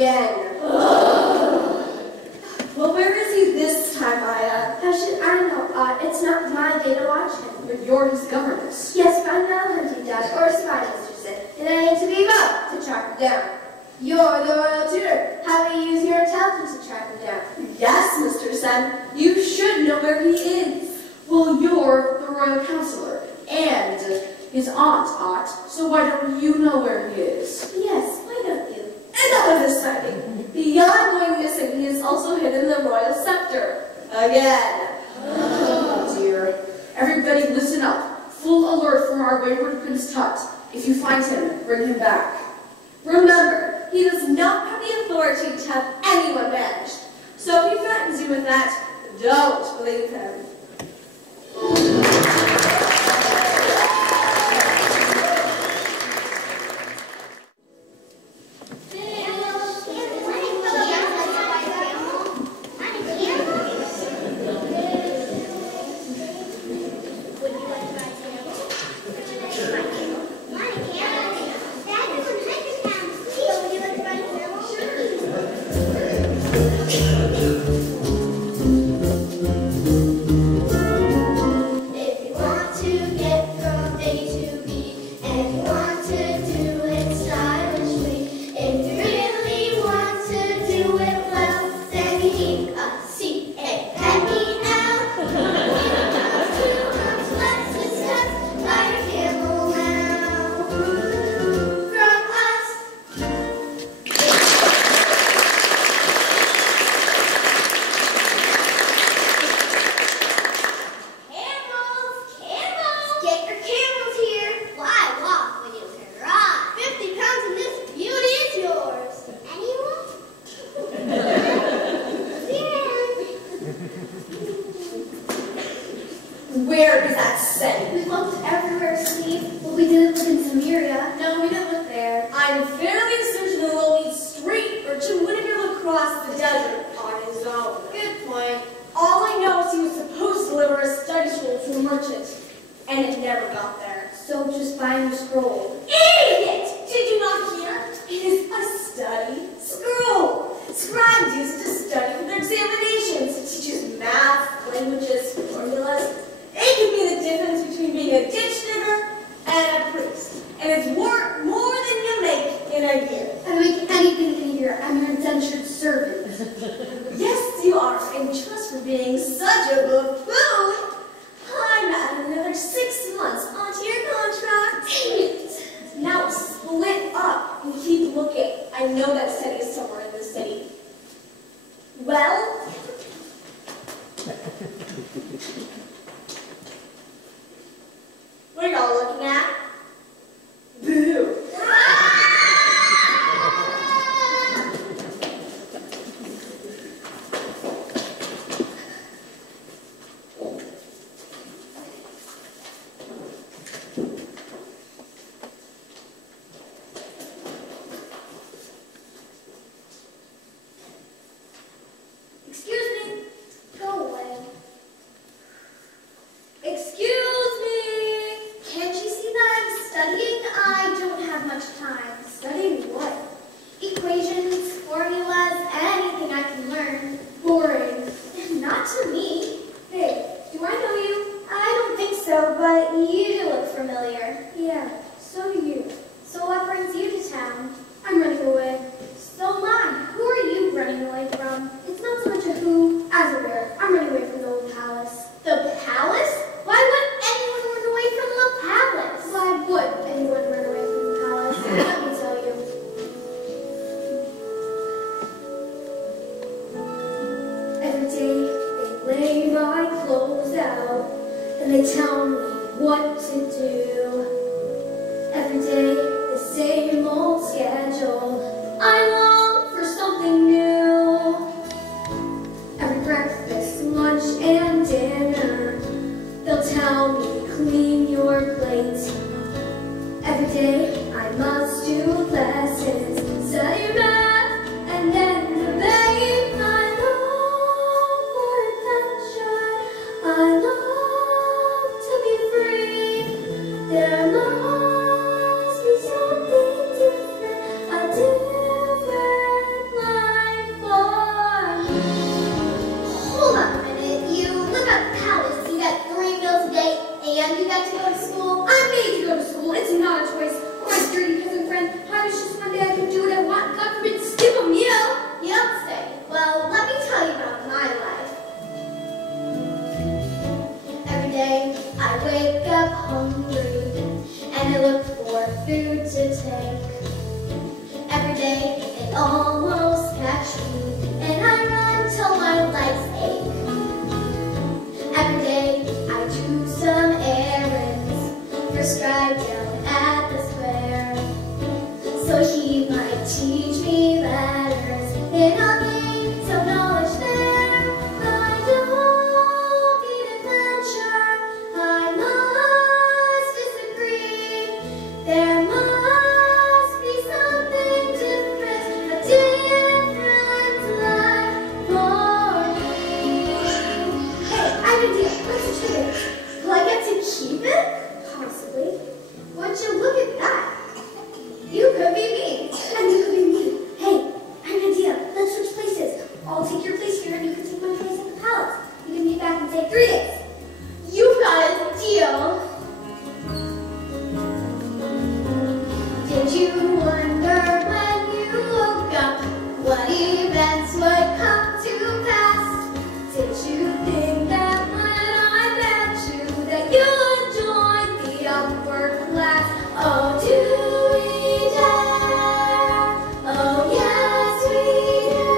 again. Well, where is he this time, Aya? I don't know. It's not my day to watch him. But you're his governess. Yes, but I'm not a hunting dog or a spy, Mr. Sid, and I need to be about to track him down. You're the royal tutor. How do you use your intelligence to track him down? Yes, Mr. Sen. You should know where he is. Well, you're the royal counselor, and his aunt ought, so why don't you know where he is? Yes, why don't you? Enough of this fighting. Beyond going missing, he is also hidden the royal scepter. Again. Oh, dear. Everybody listen up. Full alert from our wayward Prince Tut. If you find him, bring him back. Remember, he does not have the authority to have anyone banished. So if he threatens you with that, don't believe him. Where is that setting? We looked everywhere, Steve, but we didn't look in Samaria. No, we didn't look there. I'm fairly certain the lonely street urchin wouldn't be able to cross the desert on his own. Good point. All I know is he was supposed to deliver a study scroll to a merchant, and it never got there. So just find the scroll. Idiot! Did you not hear? It is a study scroll. Scribes use it to study for their examinations. It teaches math, languages, formulas. It can be the difference between being a ditch digger and a priest. And it's worth more than you make in a year. I don't make anything in here. I'm your indentured servant. Yes, you are. And just for being such a buffoon, I'm adding another 6 months onto your contract. Now split up and keep looking. I know that study is somewhere in the city. Well? What are y'all looking at? Boo! Excuse me. Go away. Excuse me. Can't you see that I'm studying? I don't have much time. Studying what? Equations, formulas, anything I can learn. Boring. Not to me. Hey, do I know you? I don't think so, but you do look familiar. Yeah, so do you. So what brings you to town? I'm running away. So am I. Who are you running away from? It's not so much a who as a where. I'm running away from the old palace. The palace? Why would anyone run away from the palace? Why would anyone run away from the palace? Let me tell you. Every day they lay my clothes out and they tell me what to do. Every day the same old schedule. I long for something new. Every breakfast, lunch, and dinner, they'll tell me clean your plate. Every day I must do lessons, study math, and then debate. I long for adventure. I long to be free. There must be something different, a different They almost catch me, and I run till my legs ache. Every day I do some errands, first drive down at the square. So he might teach me letters, and I'll gain some knowledge there. But I don't need adventure, I must disagree. There must be something different, a different life for me. Hey, I have an idea. Let's switch it. Will I get to keep it? Possibly. Would you look at that? You could be me, and you could be me. Hey, I have an idea. Let's switch places. I'll take your place here, and you can take my place at the palace. We can meet back in, say, 3 days. You've got a deal. Did you wonder when you woke up what events would come to pass? Did you think that when I met you that you would join the upper class? Oh, do we dare? Oh, yes we do.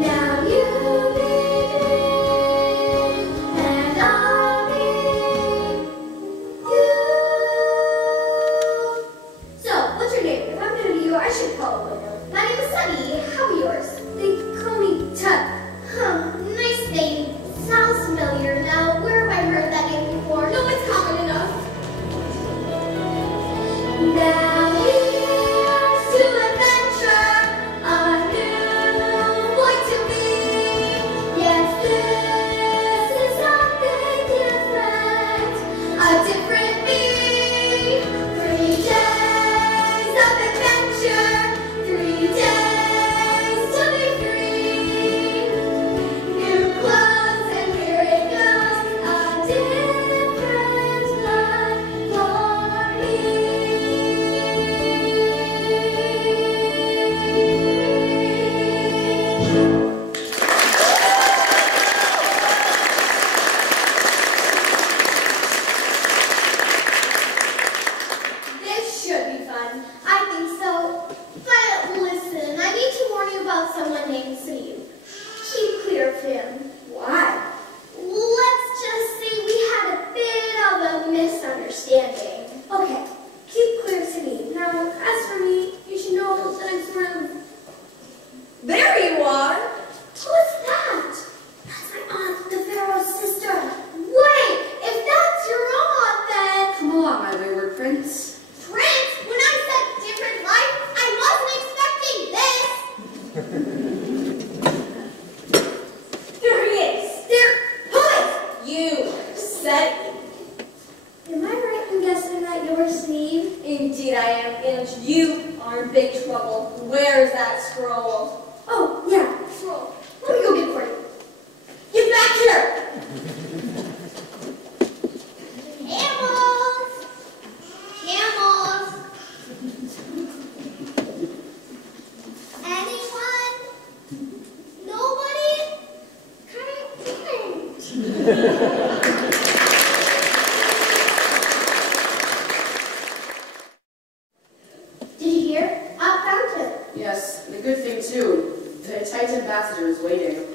Now you be me, and I'll be you. So, what's your name? If I'm gonna be you, I should probably know. My name is Sunny. How are yours? They call me Tut. Huh, nice name. Sounds familiar. Now, where have I heard that name before? No, it's common enough. Now here's to adventure, a new boy to be. Yes, this is something different, a different me. 3 days of adventure, 3 days to be free. New clothes and here it goes, a different life for me. This should be fun. I think so. But listen, I need to warn you about someone named Steve. Keep clear of him. Why? Let's just say we had a bit of a misunderstanding. Okay, keep clear of Steve. Now, as for me, you should know that I'm sort of... There you are. What's that? That's my aunt, the Pharaoh's sister. Wait, if that's your aunt, then... Come along, my wayward prince. Prince, when I said different life, I wasn't expecting this. There he is. There, who is? You said Am I right in guessing that you're Steve? Indeed I am, and you are in big trouble. Where's that scroll? Oh, yeah, scroll. Let me go get it for you. Get back here! Camels! Camels! Anyone? Nobody? Come on. Did you hear? I found him. Yes, and a good thing too. The Titan ambassador is waiting.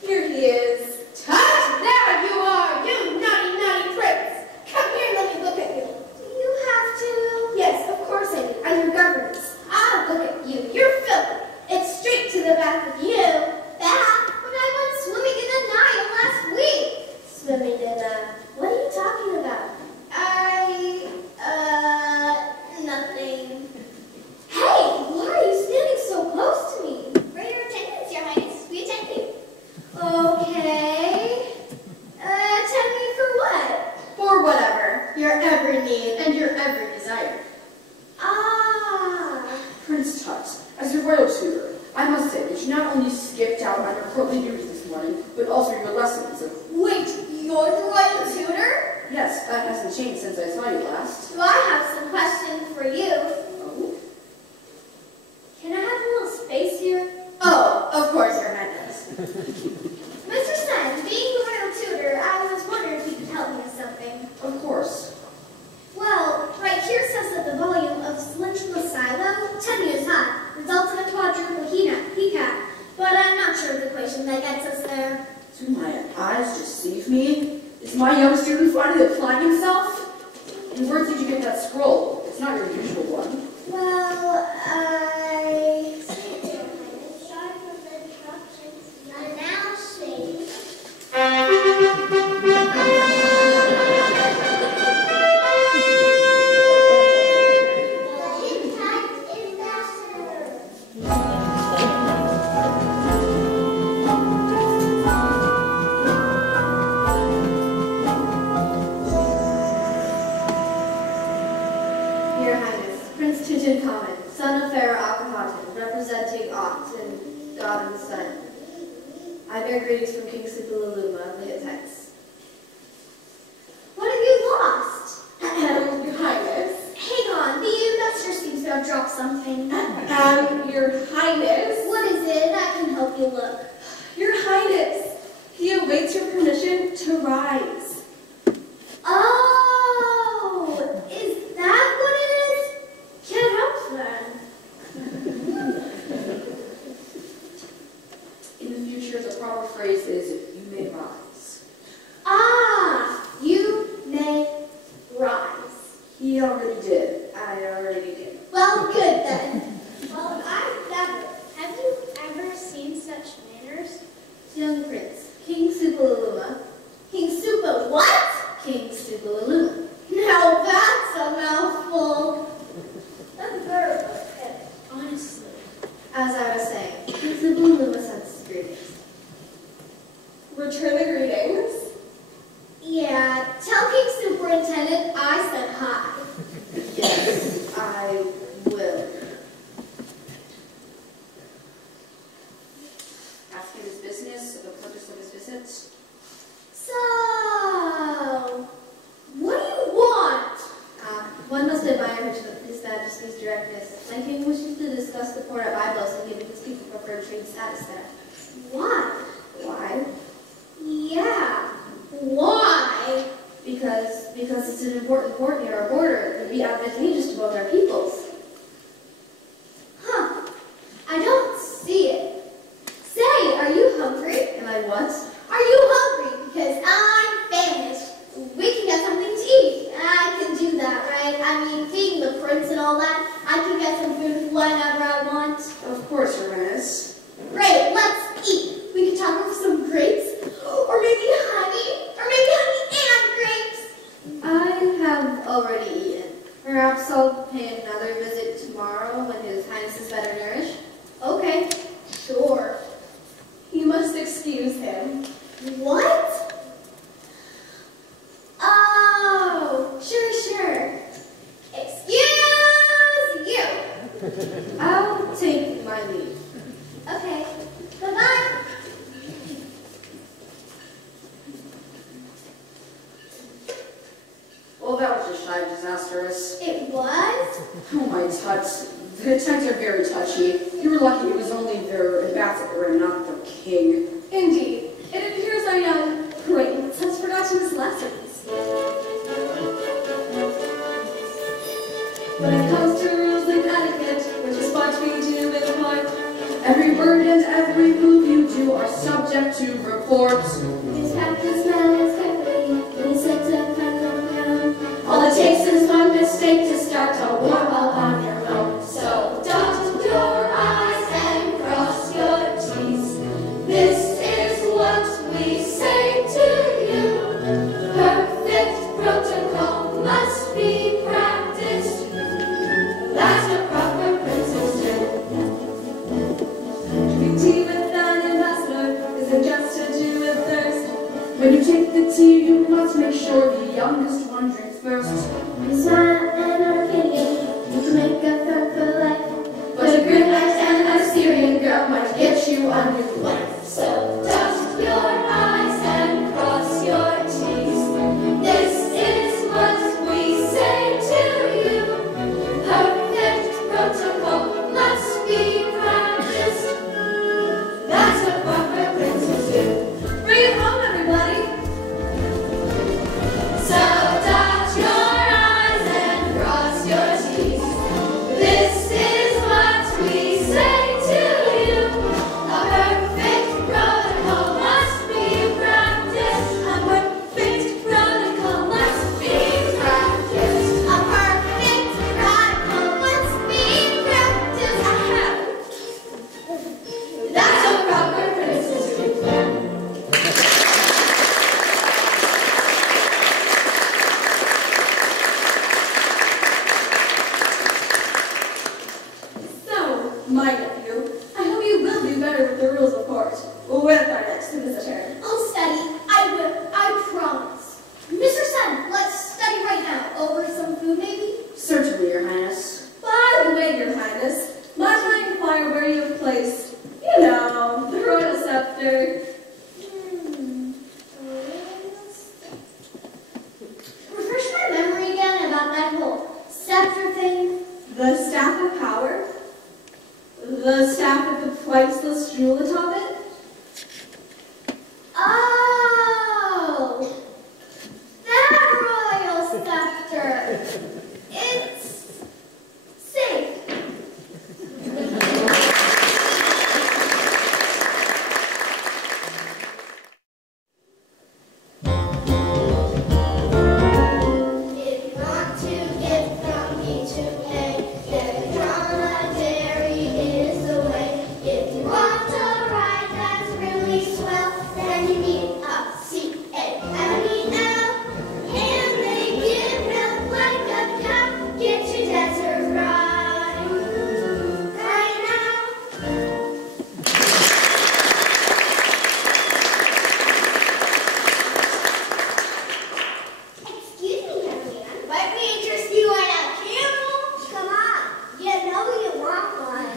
Here he is. Tut! There you are, you naughty, naughty prince! Come here and let me look at you. Do you have to? Yes, of course I do. I'm your governess. Ah, look at you. You're filthy. It's straight to the back of you. Back? When I went swimming in the Nile last week. Swimming in what are you talking about? Nothing. Hey, why are you standing so close to me? For your attendance, Your Highness. We attend you. Okay. Attend me for what? For whatever. Your every need and your every desire. Ah. Prince Tut, as your royal tutor, I must say that you not only skipped out on your courtly duties this morning, but also your lessons. Wait, you're the royal tutor? Yes, that hasn't changed since I saw you last. Do I have some questions for you? Oh? Can I have a little space here? Oh, of course, Your Highness. Mr. Sen, being the royal tutor, I was wondering if you could help me with something. Of course. Well, right here says that the volume of cylindrical silos scroll. It's not your usual one. Well, Your Highness, Prince Tut Tut, son of Pharaoh Akhenaten, representing Acht and God and the Sun. I bear greetings from King Supililuma of the Hittites. what have you lost? Your Highness. Hang on, the master seems to have dropped something. Your Highness. What is it? I can help you look. Your Highness. He awaits your permission to rise. Oh, is that what it is? Get up then. In the future, the proper phrase is, you may rise. Ah, you may rise. He already did. I already did. Well, good then. Well, I've never. Have you ever seen such manners? Young Prince, King Supililuma. King Supa, what? King Supililuma. Now that's a mouthful. That's very good, honestly. As I was saying, King Supililuma sends his greetings. Return the greetings. Yeah, tell King Superintendent I said hi. Yes, I will. Ask him his business, the purpose of his visit. So, what do you want? One must admire His Majesty's directness. My king wishes to discuss the port of Ibos and giving his people preferred trade status there. Why? Why? Yeah, why? Because it's an important port near our border. It would be advantageous to both our peoples. Huh, I don't see it. Say, are you hungry? Am I what? Are you hungry? Because I'm famished. We can get something to eat. I can do that, right? I mean, feeding the prince and all that. I can get some food whenever I want. Of course, Your Highness. Great, let's eat. We can talk over some grapes, or maybe honey and grapes. I have already eaten. Perhaps I'll pay another visit tomorrow when His Highness is better nourished. Okay, sure. You must excuse him. What? Oh, sure. Excuse you. I'll take my leave. Okay, bye-bye. Well, that was just shy of disastrous. It was? Oh, my Tut. The Hittites are very touchy. You were lucky it was only their ambassador and not their king. Indeed. It appears our young prince has forgotten his lessons. When it comes to rules and etiquette, which is what we do in part, Every word and every move you do are subject to report. His practice manners carefully when he sets up down. all it takes is one mistake to start a war all on your own. So dot your I's and cross your T's. This is what we say to you. Perfect protocol must be practiced. That's what proper princes do. To be tea with an ambassador isn't just to do with thirst. When you take the tea, you must make sure the youngest one drinks first. His smile and our opinion The staff of power? The staff with the priceless jewel atop it? Oh! That royal scepter! It's safe. If you want to get from me to A, then dromedary is the way. If you want a ride that's really swell, then you need a C-A-M-E-L. And they give milk like a cow. Get your desert ride right now. Excuse me, young man. Might we interest you in a camel? Come on, you know you want one.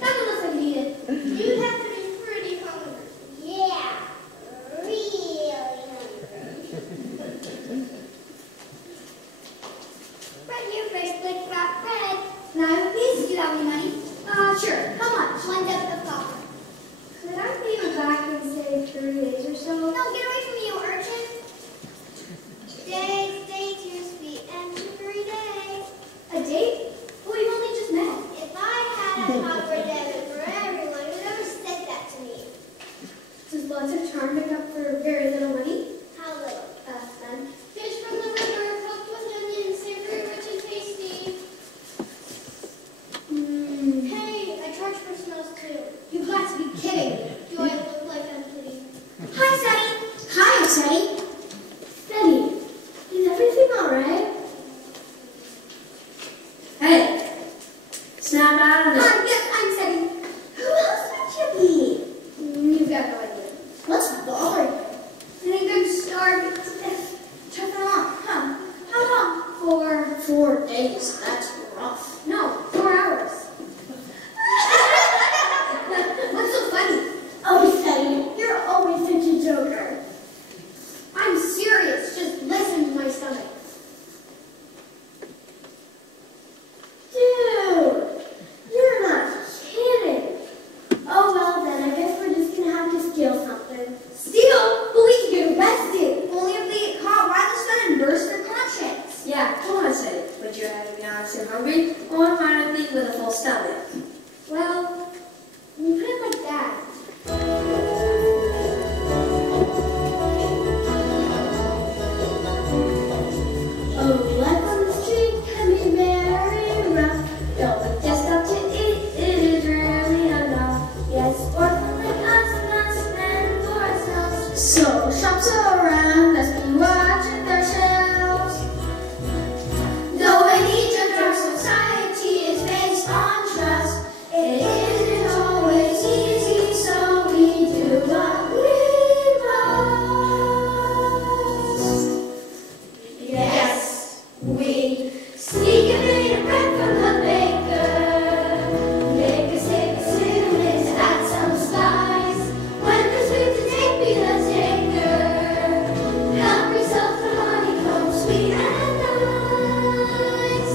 That looks like an Edith. You'd have to be pretty hungry. Yeah, really hungry. Right here, fresh baked flat bread. Now, please, do you have any money? Sure. How much? One debit of copper. Could I pay you back in, say, 3 days or so? No, get away from me, you urchin. Days, days, your sweet and sugary days. A date? Well, we've only just met. If I had a copper debit for everyone who ever said that to me, Does lots of charm make up for very little money? how little? None. Fish from the river, cooked with onions, savory, rich and tasty. Hey, I charge for smells too. You've got to be kidding. Do I look like I'm kidding? Hi, Sunny. Hi, Sunny. Sunny, is everything all right? Hey, snap out of it. Yes, I'm Sunny. Who else would you be? You've got no idea. What's bothering you? I think I'm starving to death. Tough it off, huh? How long? 4 days. That's rough. No, 4 hours. What's so funny? Oh, Sunny, you're always such a joker. I'm serious. Just listen to my stomach. Dude, you're not kidding. Oh, well, then I guess we're just going to have to steal something. Steal? But we can get arrested. Only if they get caught by the sun and burst their conscience. Yeah, come on, Sunny. Would you rather be honest and hungry or find a thief with a full stomach? Well, when you put it like that. Oh, life on the street can be very rough. Though with just enough to eat, it is rarely enough. Yes, orphans like us must fend for ourselves. So shops around us be watching their shelves. Though in Egypt our society is based on trust, it isn't always easy, so we do what we must. Yes, we sneak a bit of bread from the baker, make us take a cigarettes at some spice. When there's food to take, be the taker. Help yourself to honeycomb, sweet and nice.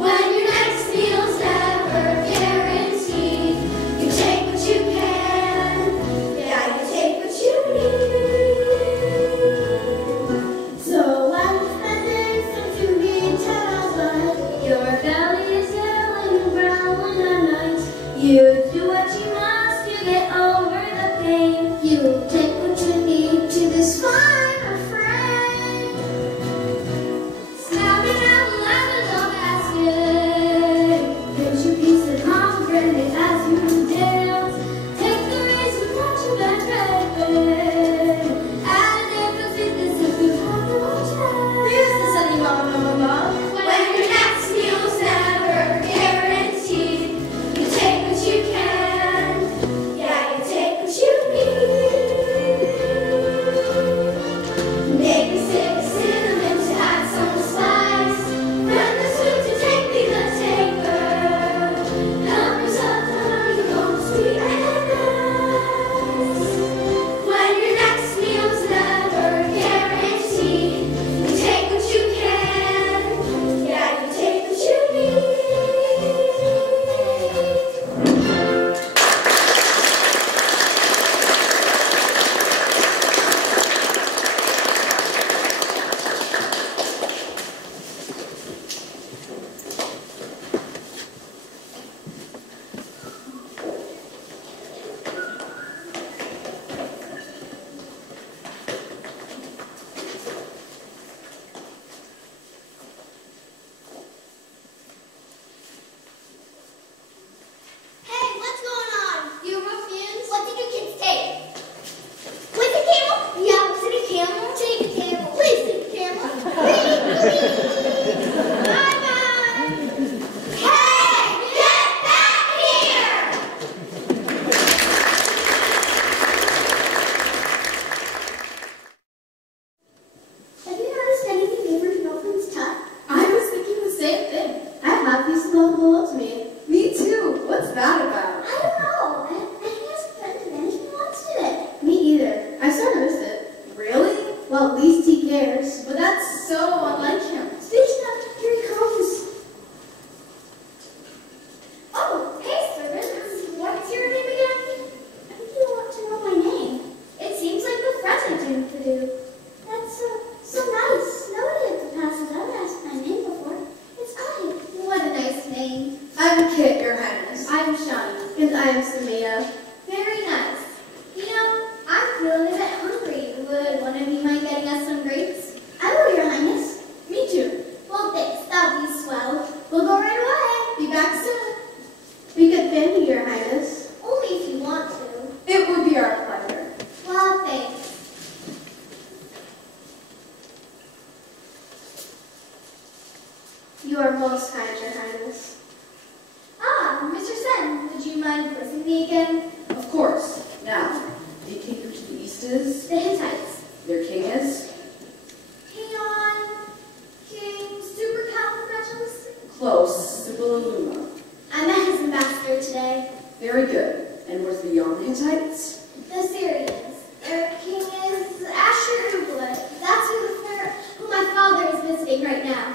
When your next meal's never guaranteed, you take what you can, yeah, you take what you need. So I'm spending since you need to us. I'm Kit, Your Highness. I'm Shawnee. And I am Samita. Very nice. You know, I'm feeling a bit hungry. Would one of you mind getting us some grapes? I will, Your Highness. Me too. Well, thanks. That'll be swell. We'll go right away. Be back soon. We could thin you, Your Highness. Only if you want to. It would be our pleasure. Well, thanks. You are most kind, Your Highness. Ah, Mr. Sen, would you mind quizzing me again? Of course. Now, the kingdom to the east is, The Hittites. their king is, Hang on. King Supercalifragilistic? close, Sibylla. I met his ambassador today. Very good. And what's beyond the Hittites? The Syrians. Their king is Ashur-uballit. That's who my father is visiting right now.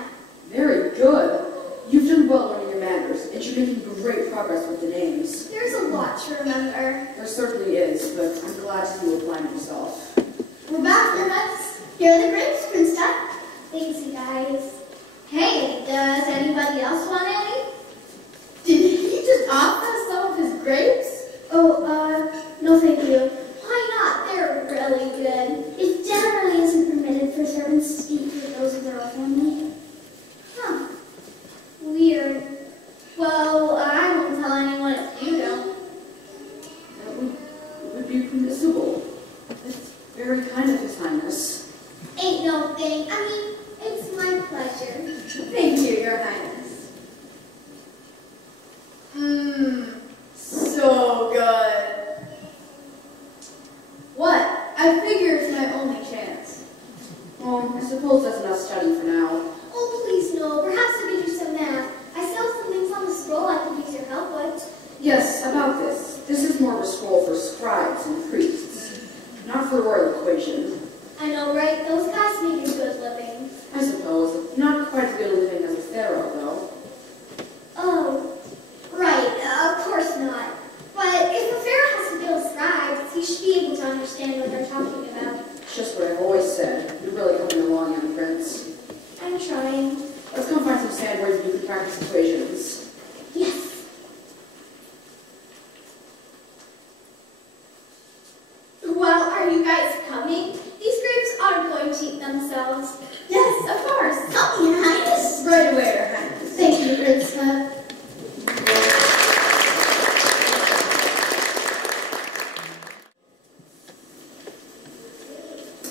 Very good. You've done well learning your manners, and you're making great progress with the names. There's a lot to remember. There certainly is, but I'm glad to see you applying yourself. We're back, Your Highness. Here are the grapes, Prince Tut. Thanks, you guys. Hey, does anybody else want any? Did he just offer us some of his grapes? Oh, no thank you. Why not? They're really good. It generally isn't permitted for servants to eat with those of their own family. Huh. Weird. Well, I won't tell anyone if you don't. That would be permissible. It's very kind of His Highness. Ain't no thing. I mean, it's my pleasure. Thank you, Your Highness. So good. What? I figure it's my only chance. Well, I suppose that's enough study for now. Oh, please no. Perhaps I could do some math. I still have some things on the scroll I could use your help with. Yes, about this. This is more of a scroll for scribes and priests, not for royal equation. I know, right? Those guys make a good living. I suppose. Not quite as good a living as a pharaoh, though. Oh, right. Of course not. But if a pharaoh has to deal with scribes, he should be able to understand what they're talking about. It's just what I've always said. You're really coming along, young prince. I'm trying. Let's go find some sandboards and you can practice equations. Yes. Well, are you guys coming? These grapes aren't going to eat themselves. Yes, of course. Come, Your Highness. Right away, Your Highness. Thank you, Prince Tut.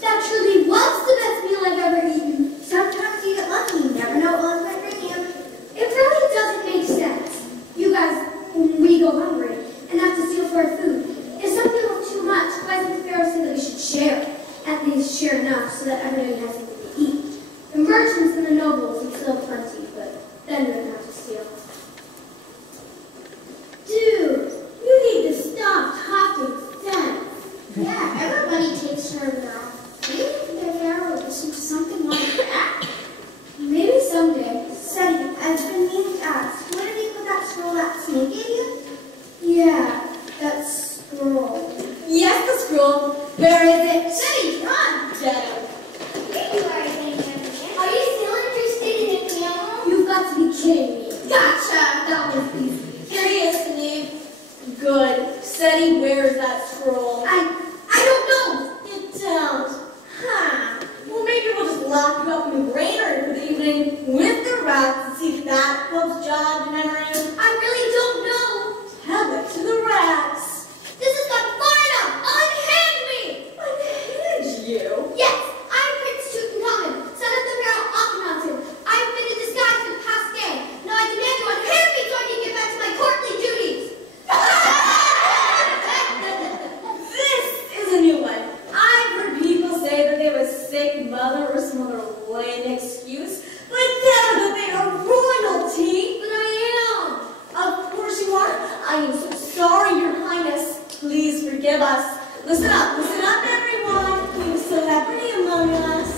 That truly was the best meal I've ever eaten. Sometimes you get lucky. You never know what might bring you. It really doesn't make sense. You guys, we go hungry and have to steal for our food. If something looks too much, why doesn't the Pharaoh say that we should share? At least share enough so that everybody has something to eat. The merchants and the nobles would still have plenty, but then they would have to steal. Dude, you need to stop talking sense. Yeah, everybody takes turns now. Maybe the Pharaoh would listen to something like that. Maybe someday. Seti, I've been meaning to ask, where did you put that scroll that snake gave you? Yeah, that scroll. Yes, the scroll. Where is it? Seti, run! Dead. Here you are again, young. Are you still interested in a piano? You've got to be kidding me. Gotcha. That was easy. Here he is, Steve. Good. Seti, where's that scroll? I don't know. You don't. Huh. Well, maybe we'll just lock you up in the granary for the evening with the rats and see if that helps jog your memory. I really don't know. Tell it to the rats. This has gone far enough. Unhand me! Unhand you? Yes, I'm Prince Tut son of the Pharaoh Akhenaten. I've been in disguise for the past day. Now I demand you unhand me so I can get back to my courtly duties. This is a new one. I've heard people say that they have a sick mother or some other lame excuse, but never that they are royalty. But I am. Of course you are. I am so sorry, Your Highness. Please forgive us. Listen up, everyone. We have a celebrity among us.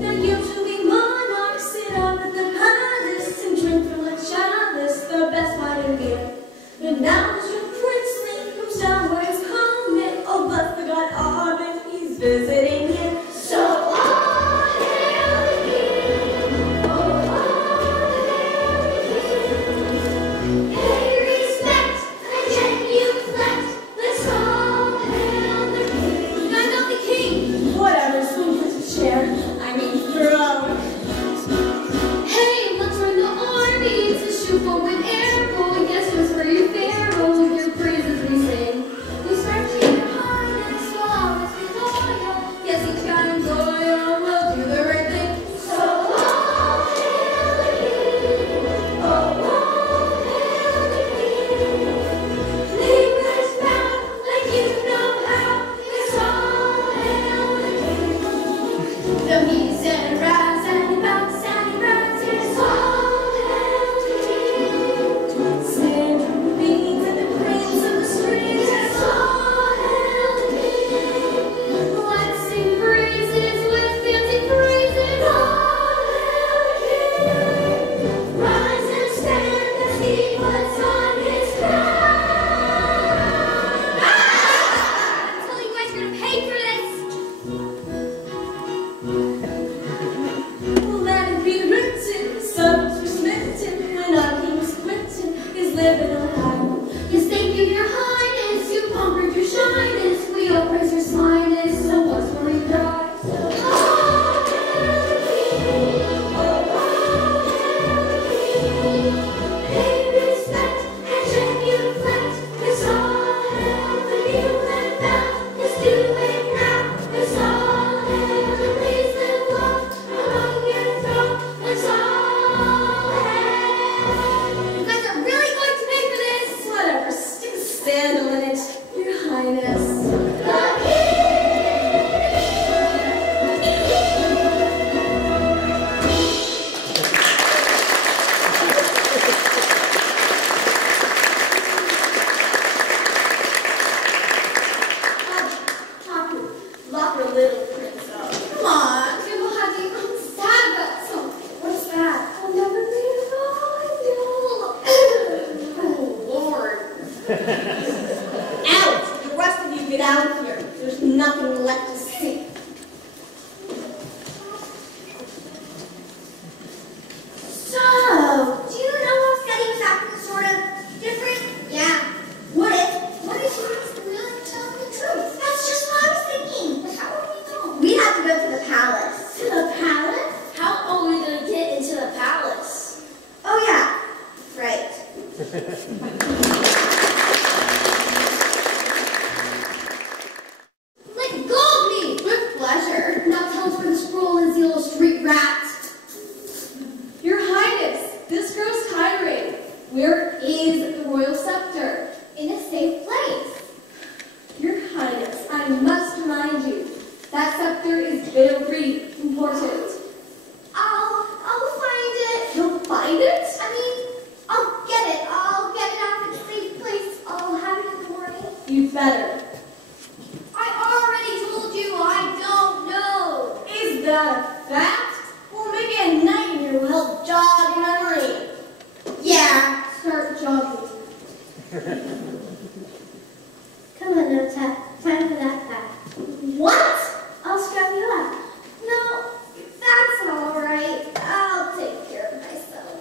There used to be monarchs sit up at the palace and drink from a chalice, the best wine in beer. But now it's your princely comes down where it's coming. Oh, but the god Armin, he's visiting here. So on hail the king, oh on jog memory. Yeah, start jogging. Come on now, Tut. Time for that back. What? I'll strap you up. No, that's all right. I'll take care of myself.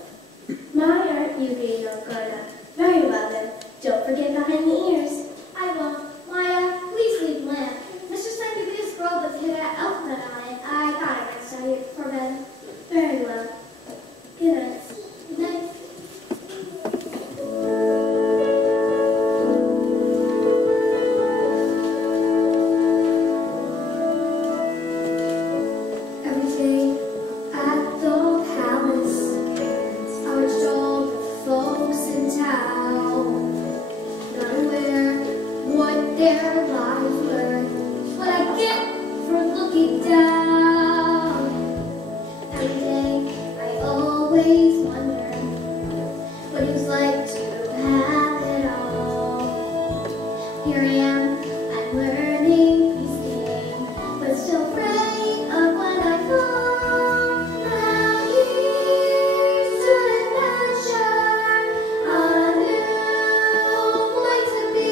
My, aren't you being all grown up? Very well then. Don't forget behind the ears. I will. Maya, please leave lamp. Mr. Stein gave me this robe with his alphabet on it. I thought I might study it before bed. Very well. Good night. Good night. Every day at the palace, I watched all the folks in town. Not aware what their lives were, what I get for looking down. Every day I always wonder what it was like to have it all. Here I am, I'm learning this game, but still afraid of what I fall. Now here's to adventure, a new place to be.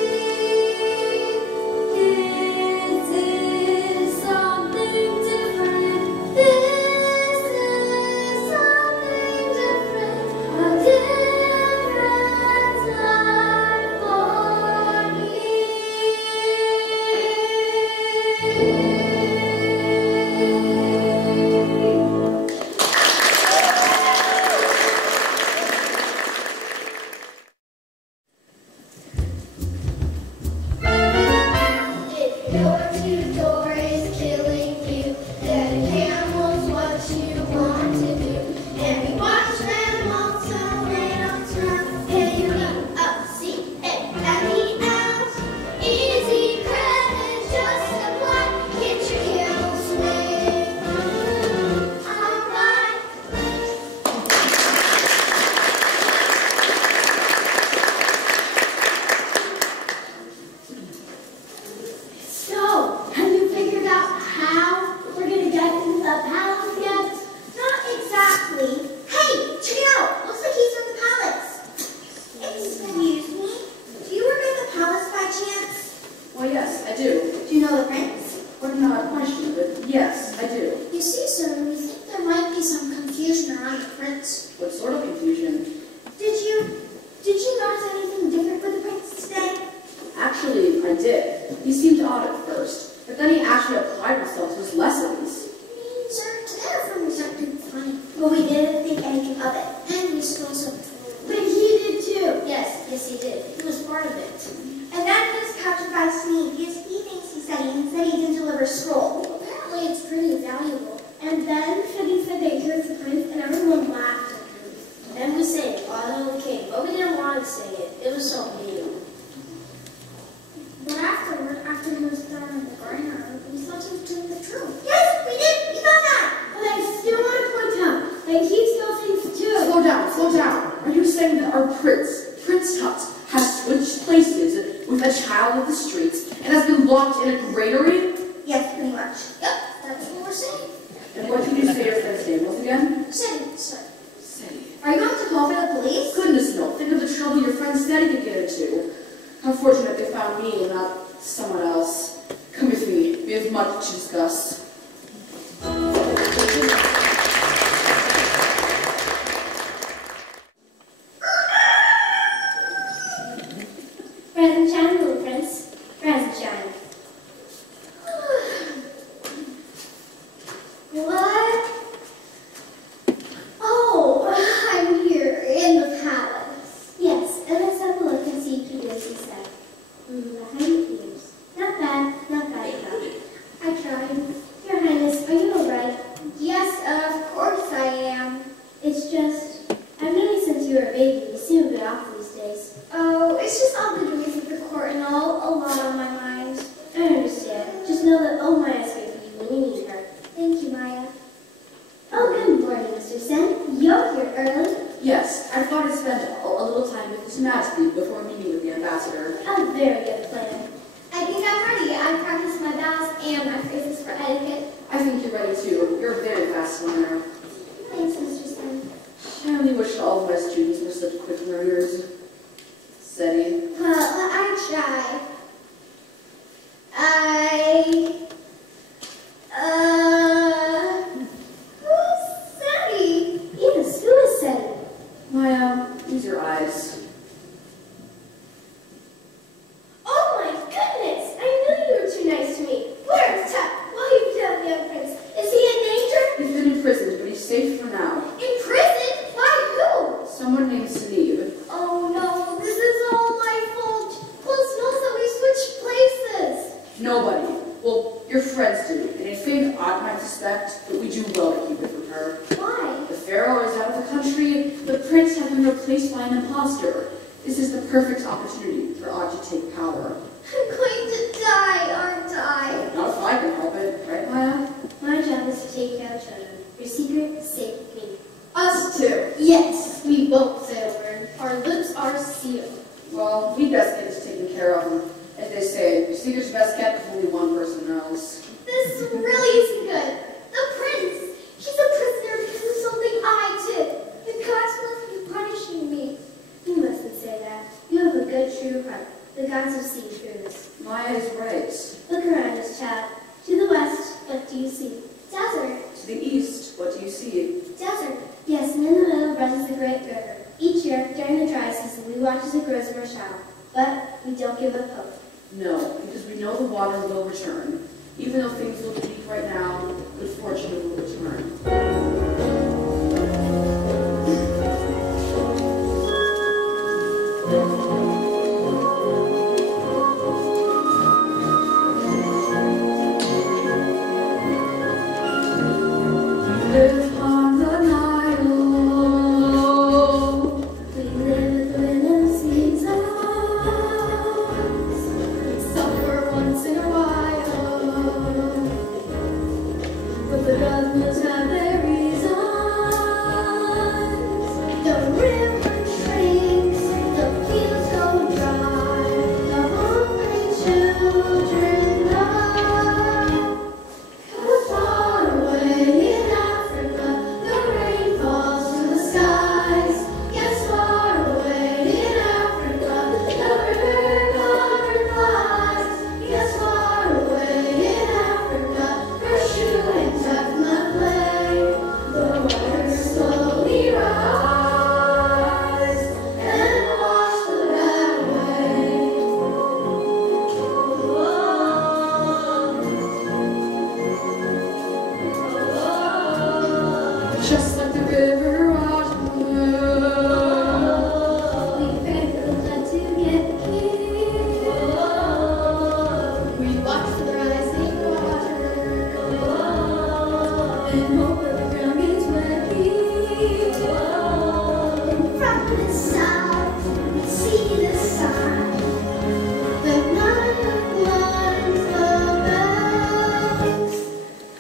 This is something different. This is something different. A different life for me. If your tutor is killing you, then camel's what you want to do. And we watch them all so they don't turn. K-U-P-S-C-A-L-E-S. Easy credit, just apply. Get your kill swing. Alright. So, have you figured out how we're going to get into the palace yet? Not exactly. Hey, check it out. Looks like he's from the palace. Excuse me. Do you work at the palace by chance? Well, yes, I do. Do you know the prince? What not a question, but yes, I do. You see, sir, we think there might be some confusion around the prince. What sort of confusion? Did you notice anything different for the prince today? Actually, I did. He seemed odd at first, but then he actually applied himself to his lessons. Sir, today our friend was acting funny, but we didn't think anything of it. And we stole some. But he did too. Yes, he did. He was part of it. And then he was captured by Sneak because he thinks he's studying and said he didn't deliver scroll. Well, apparently it's pretty valuable. And then Shaggy said they heard the prince and everyone laughed at him. Then we sang Follow the King, but we didn't want to sing it. It was so mean. But afterward, after he was thrown in the garden, we thought he was telling the truth. Yes, we did. We thought that. But I still want to point out that he still thinks too. Slow down, slow down. Are you saying that our Prince Tut, has switched places with a child of the streets and has been locked in a granary? Yes, pretty much. Yep, that's what we're saying. And what did you say your friend's name was again? Sadie, sir. Sadie. Are you going to call for the police? Goodness no. Think of the trouble your friend Sadie could get into. How fortunate they found me and not someone else. Come with me. We have much to discuss. Rise and shine, little prince. Rise and shine. What? Oh, I'm here in the palace. Yes, and let's have a look and see if you do as he said. Behind the ears. Not bad, not bad enough. I tried. Your Highness, are you alright? Yes, of course I am. It's just, I've noticed since you were a baby, you seem a bit off these days. Oh, it's just all the duties of the court and all, a lot on my mind. I understand. Just know that Maya's here for you when you need her. Thank you, Maya. Oh, good morning, Mr. Sen. You're here early. Yes, I thought I'd spend a little time with His Majesty before meeting with the ambassador. A very good plan. I think I'm ready. I practiced my bows and my phrases for etiquette. I think you're ready too. You're a very fast learner. Thanks, Mr. Sen. I only wish all of my students were such quick learners. Seti. I try. Who's Seti? Yes, who is Seti? Maya, use your eyes. Oh my goodness! I knew you were too nice to me. Where's Tut? Why are you telling the young prince? Is he in danger? He's been imprisoned, but he's safe for now. In prison? By who? Someone named Sanib. Oh no, this is all my fault. Close knows that we switched places. Nobody. Well, your friends do, and if Fate ought might suspect, but we do well to keep it from her. Why? The pharaoh is out of the country, the prince has been replaced by an imposter. This is the perfect opportunity for Odd to take power. I'm going to die, aren't I? Not if I can help it, right, Maya? My job is to take care of children. Your secret is safe with me. Us too. Yes, we both say a word. Our lips are sealed. Well, we best get this taken care of, and as they say, your secret's best kept if only one person knows. This really isn't good. The prince, he's a prisoner because of something I did. The gods must be punishing me. You mustn't say that. You have a good, true heart. The gods have seen through this. Maya is right. Look around us, Chad. To the west, what do you see? Desert. To the east, what do you see? Desert. Yes, and in the middle runs the great river. Each year, during the dry season, we watch as it grows in our shallow. But we don't give up hope. No, because we know the water will return. Even though things look bleak right now, good fortune will return. Live on the Nile. We live in the seasons. Suffer once in a while. But the governments have their reasons. The river shrinks, the fields go dry, the hungry children die. 'Cause far away in Africa, the rain falls from the skies. Yes, far away in Africa, the river covered flies. Yes, far away in Africa, her shoe and tuck not play. The water slowly rise and wash the bad away. Just like the river washed away. We pray for the flood to get here. We watch the rising water. And hope that the ground gets wet here. From the south, we see the sign. The Nile lines the bells.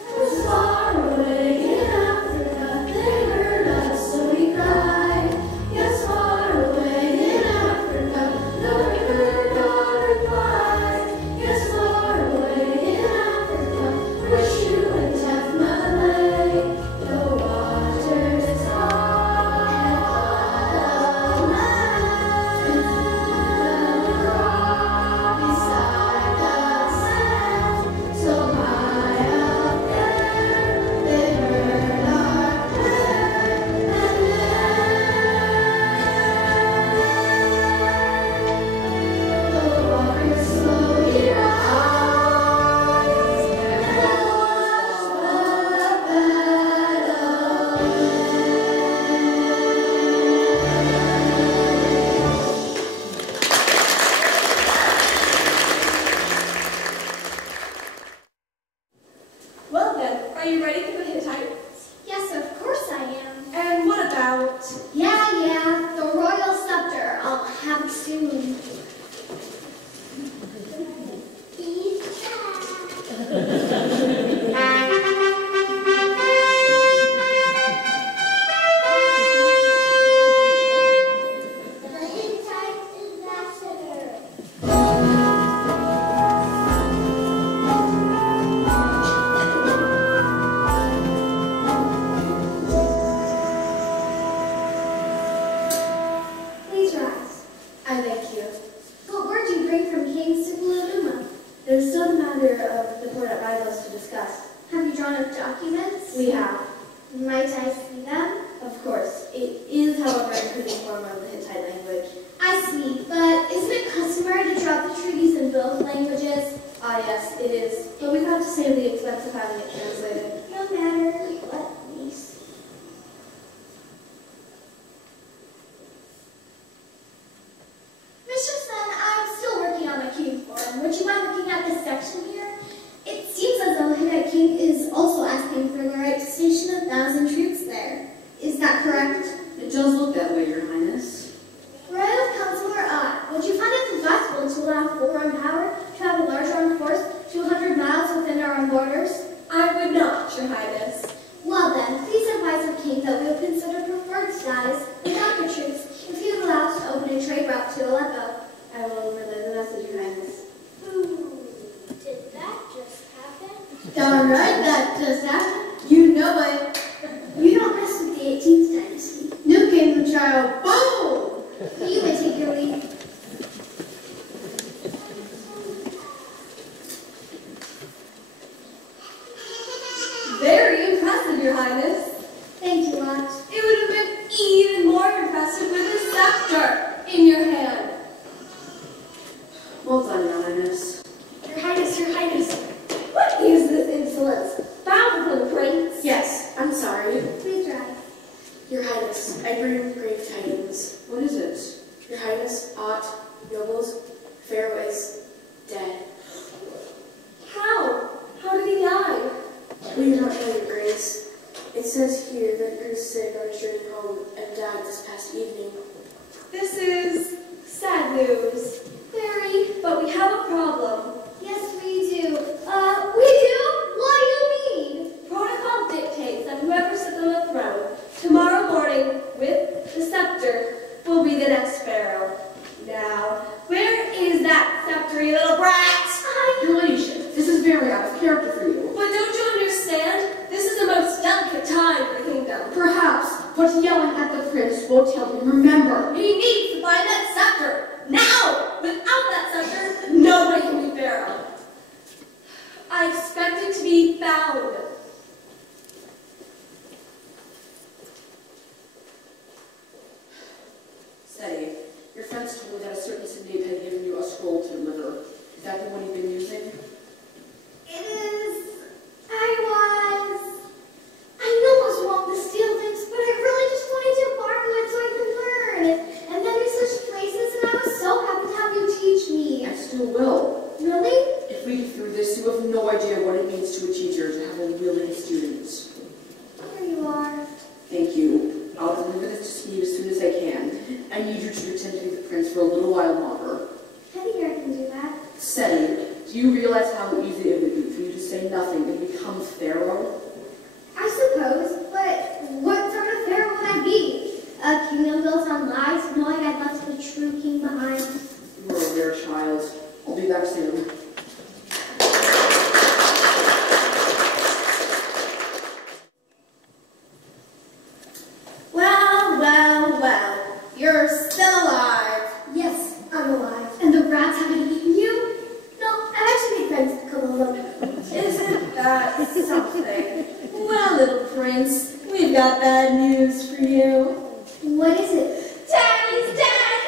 'Cause far away in Africa, they heard us, so we cried. Yes, far away in Africa, the river covered flies. Yes, far away in Africa, where shoe and tuck not lay. The waters high and land, beside the sand, so high up there, they heard our prayer, and then the waters slowly rise and wash the bad away. Well then, are you ready for the Hittite? Yes, of course I am. And what about... Yeah, the royal scepter. I'll have it soon. The Hittite ambassador. is, however, a pretty form of the Hittite language. I see, but isn't it customary to drop the treaties in both languages? Ah, yes, it is. But we have to save the expense of having it translated. No matter. Let me see. Mr. Sen, I'm still working on my king form. Would you mind looking at this section here? It seems as though the Hittite king is also asking for the right to station 1,000 troops there. Is that correct? It does look that way, Your Highness. Royal Counselor Ott, would you find it advisable to allow foreign power to have a large armed force 200 miles within our own borders? I would not, Your Highness. Well then, please advise the king that we would consider preferred status without the troops if he would allow us to open a trade route to Aleppo. I will relay the message, Your Highness. Ooh, did that just happen? Darn right, that just happened. You know it. You don't mess with the 18th dynasty. New king of trial. Boom! You may take your lead. Very impressive, Your Highness. Thank you, Lot. It would have been even more impressive with a scepter in your hand. Well done, Your Highness. Your Highness, what is this insolence? Bow before the prince. Yes, I'm sorry. Please rise. Your Highness, I bring grave tidings. What is it? Your Highness, Ott, nobles, Pharaoh is dead. How? How did he die? We do not know, Your Grace. It says here that he grew sick on his journey home and died this past evening. This is sad news. Very. But we have a problem. Yes, we do. We do? What do you mean? Protocol dictates that whoever sits on the throne tomorrow morning with the scepter will be the next pharaoh. Now, where is that scepter, you little brat? Your Ladyship, this is very out of character for you. But don't you understand? This is the most delicate time for the kingdom. Perhaps, but yelling at the prince won't help him remember. He needs to find that scepter now. Without that scepter, nobody can be pharaoh. I expect it to be found. Say, your friends told me that a certain Snape had given you a scroll to deliver. Is that the one you've been using? It is. I know what's wrong to steal things, but I really just wanted to borrow it so I could learn. And then we switched places, and I was so happy to have you teach me. I still will. Really? If we get through this, you have no idea what it means to a teacher to have a willing student. Here you are. Thank you. I'll deliver this to Steve as soon as I can. I need you to pretend to be the prince for a little while longer. I think I can do that. Seti, do you realize how easy it would be for you to say nothing and become pharaoh? I suppose, but what sort of pharaoh would I be? A kingdom built on lies, knowing I'd left the true king behind. You are a rare child. I'll be back soon. Well. You're still alive. Yes, I'm alive. And the rats haven't eaten you? No, I've actually made friends with a couple of them. Isn't that something? Well, little prince, we've got bad news for you. What is it? Daddy's dead!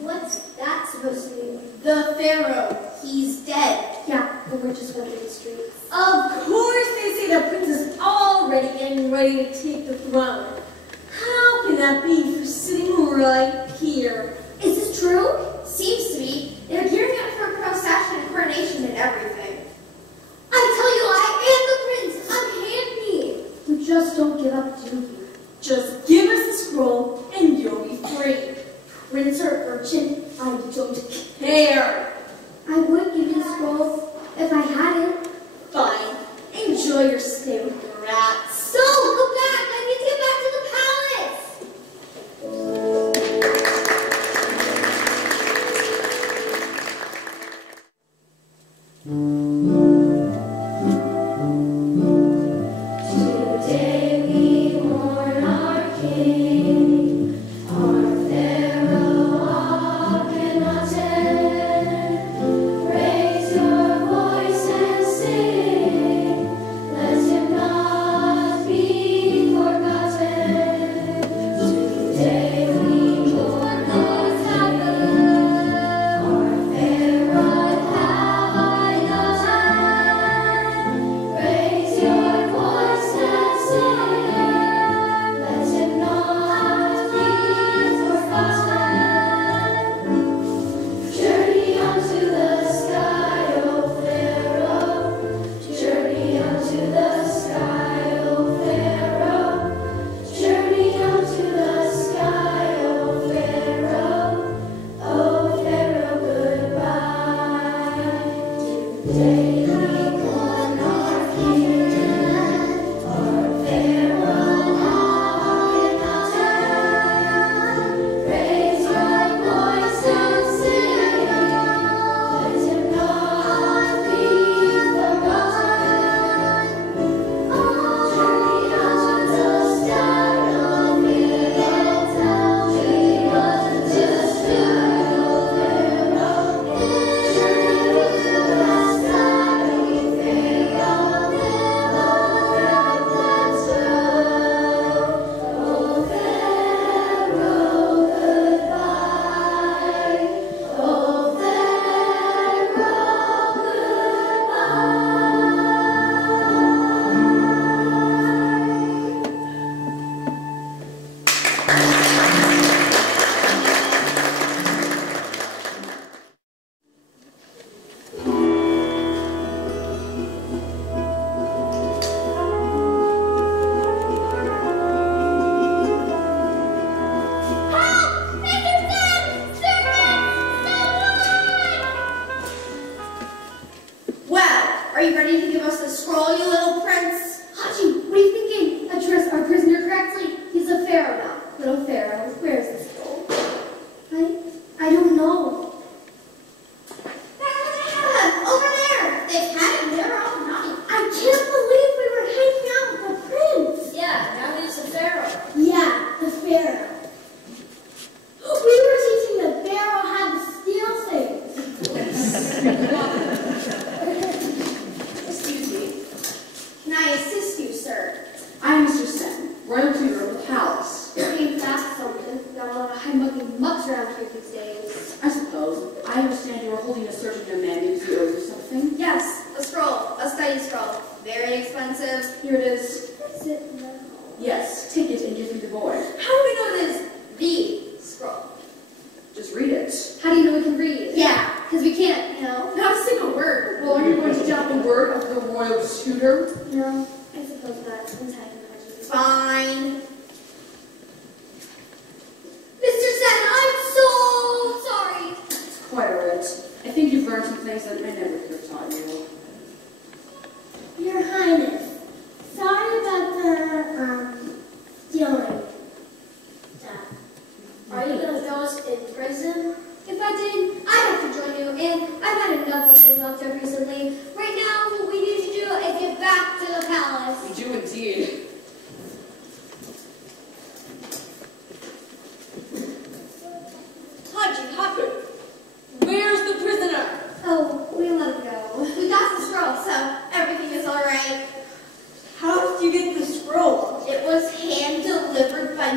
What's that supposed to mean? The Pharaoh, he's dead. Yeah, but we're just wandering the streets. Of course they say the prince is already getting ready to take the throne. How can that be for sitting right here? Is this true? Seems to be. They're gearing up for a procession and coronation and everything. I tell you, I am the prince! Unhand me! You just don't give up, do you? Just give us the scroll and you'll be free. Prince or urchin, I don't Care. I would give you the scroll if I had it. Fine. Enjoy your stay with the rats. So, go back! I need to get back to the palace! Today we mourn our king, our Pharaoh, cannot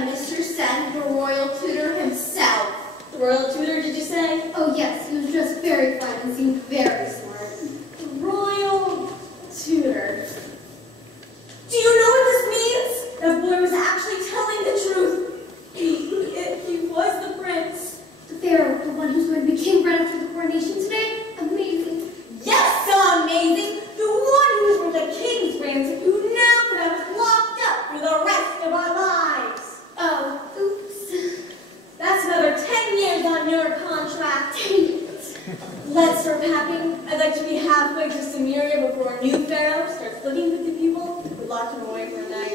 am Mr. Sen, the royal tutor himself. The royal tutor, did you say? Oh yes, he was dressed very fine and seemed very smart. The royal tutor. Do you know what this means? That boy was actually telling the truth. He was the prince. The pharaoh, the one who's going to be king right after the coronation today? Amazing. Yes, so amazing. The one who's worth a king's ransom, who now could have us locked up for the rest of our lives. Oh, oops. That's another 10 years on your contract. Let's start packing. I'd like to be halfway to Samaria before a new pharaoh starts living with the people who locked him away for a night.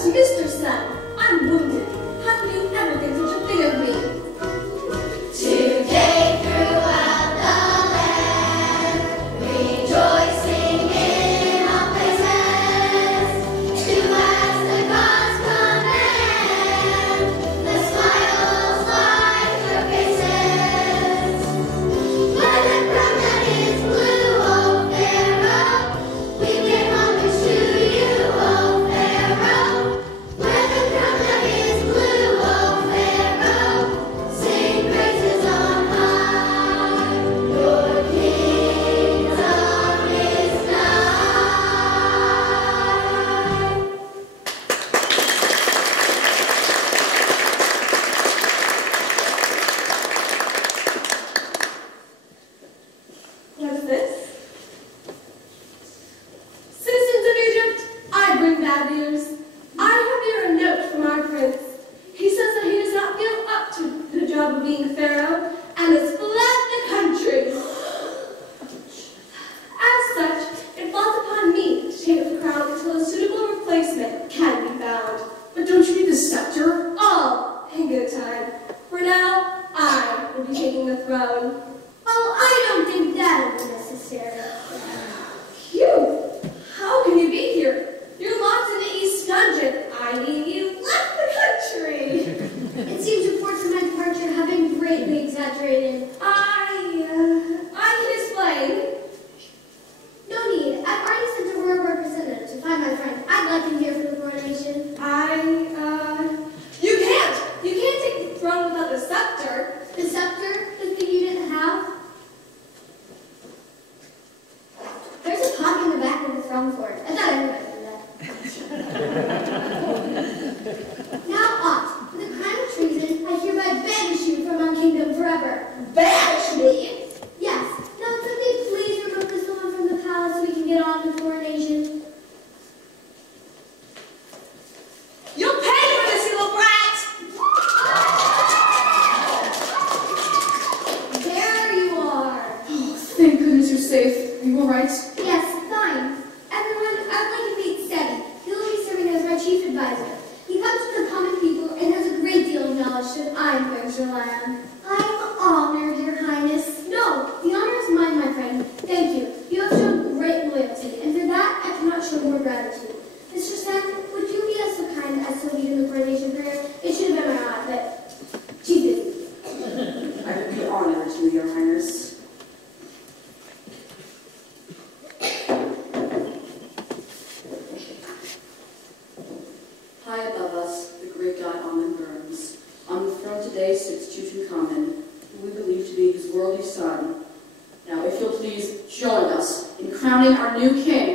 Mr. Sun, I'm wounded. How can you ever think such a thing of me? Today throughout the land, rejoicing in all places, to as the gods command, the smiles light your faces. When the crown that is blue, O Pharaoh, we pay homage to you, O Pharaoh. When the crown that is blue, O Pharaoh, sing praises on high. Your kingdom is nigh. What's this? Citizens of Egypt, I bring bad news. I have here a note from our prince. He says that he does not feel up to the job of being pharaoh and has fled the country. As such, it falls upon me to take the crown until a suitable replacement can be found. But don't you need the scepter? All in good time. For now, I will be taking the throne. Oh, I don't think that'll be necessary. You! How can you be here? You're locked in the East Dungeon. I mean, you left the country. It seems reports of my departure have been greatly exaggerated. I can explain. No need. I've already sent a royal representative to find my friend. I'd like him here for the coronation. You can't. You can't take the throne without the scepter. The scepter? The thing you didn't have? There's a pocket in the back of the throne for it. I thought everybody knew that. Now ought, with a crime of treason, I hereby banish you from our kingdom forever. Banish me. Yes. Now somebody please remove this woman from the palace so we can get on with the coronation. You'll pay for this, you little brat. There you are. Oh, thank goodness you're safe. Are you all right? Yes, fine. Everyone, I'd like to meet Seti. He will be serving as my chief advisor. He comes from the common people and has a great deal of knowledge that I'm going to rely on. I'm honored, Your Highness. No, the honor is mine, my friend. Thank you. You have shown great loyalty, and for that, I cannot show more gratitude. Mr. Sen, would you be so kind as to lead in the coronation prayer? It should have been my aunt, but she's busy. I would be honored to, Your Highness. join us in crowning our new king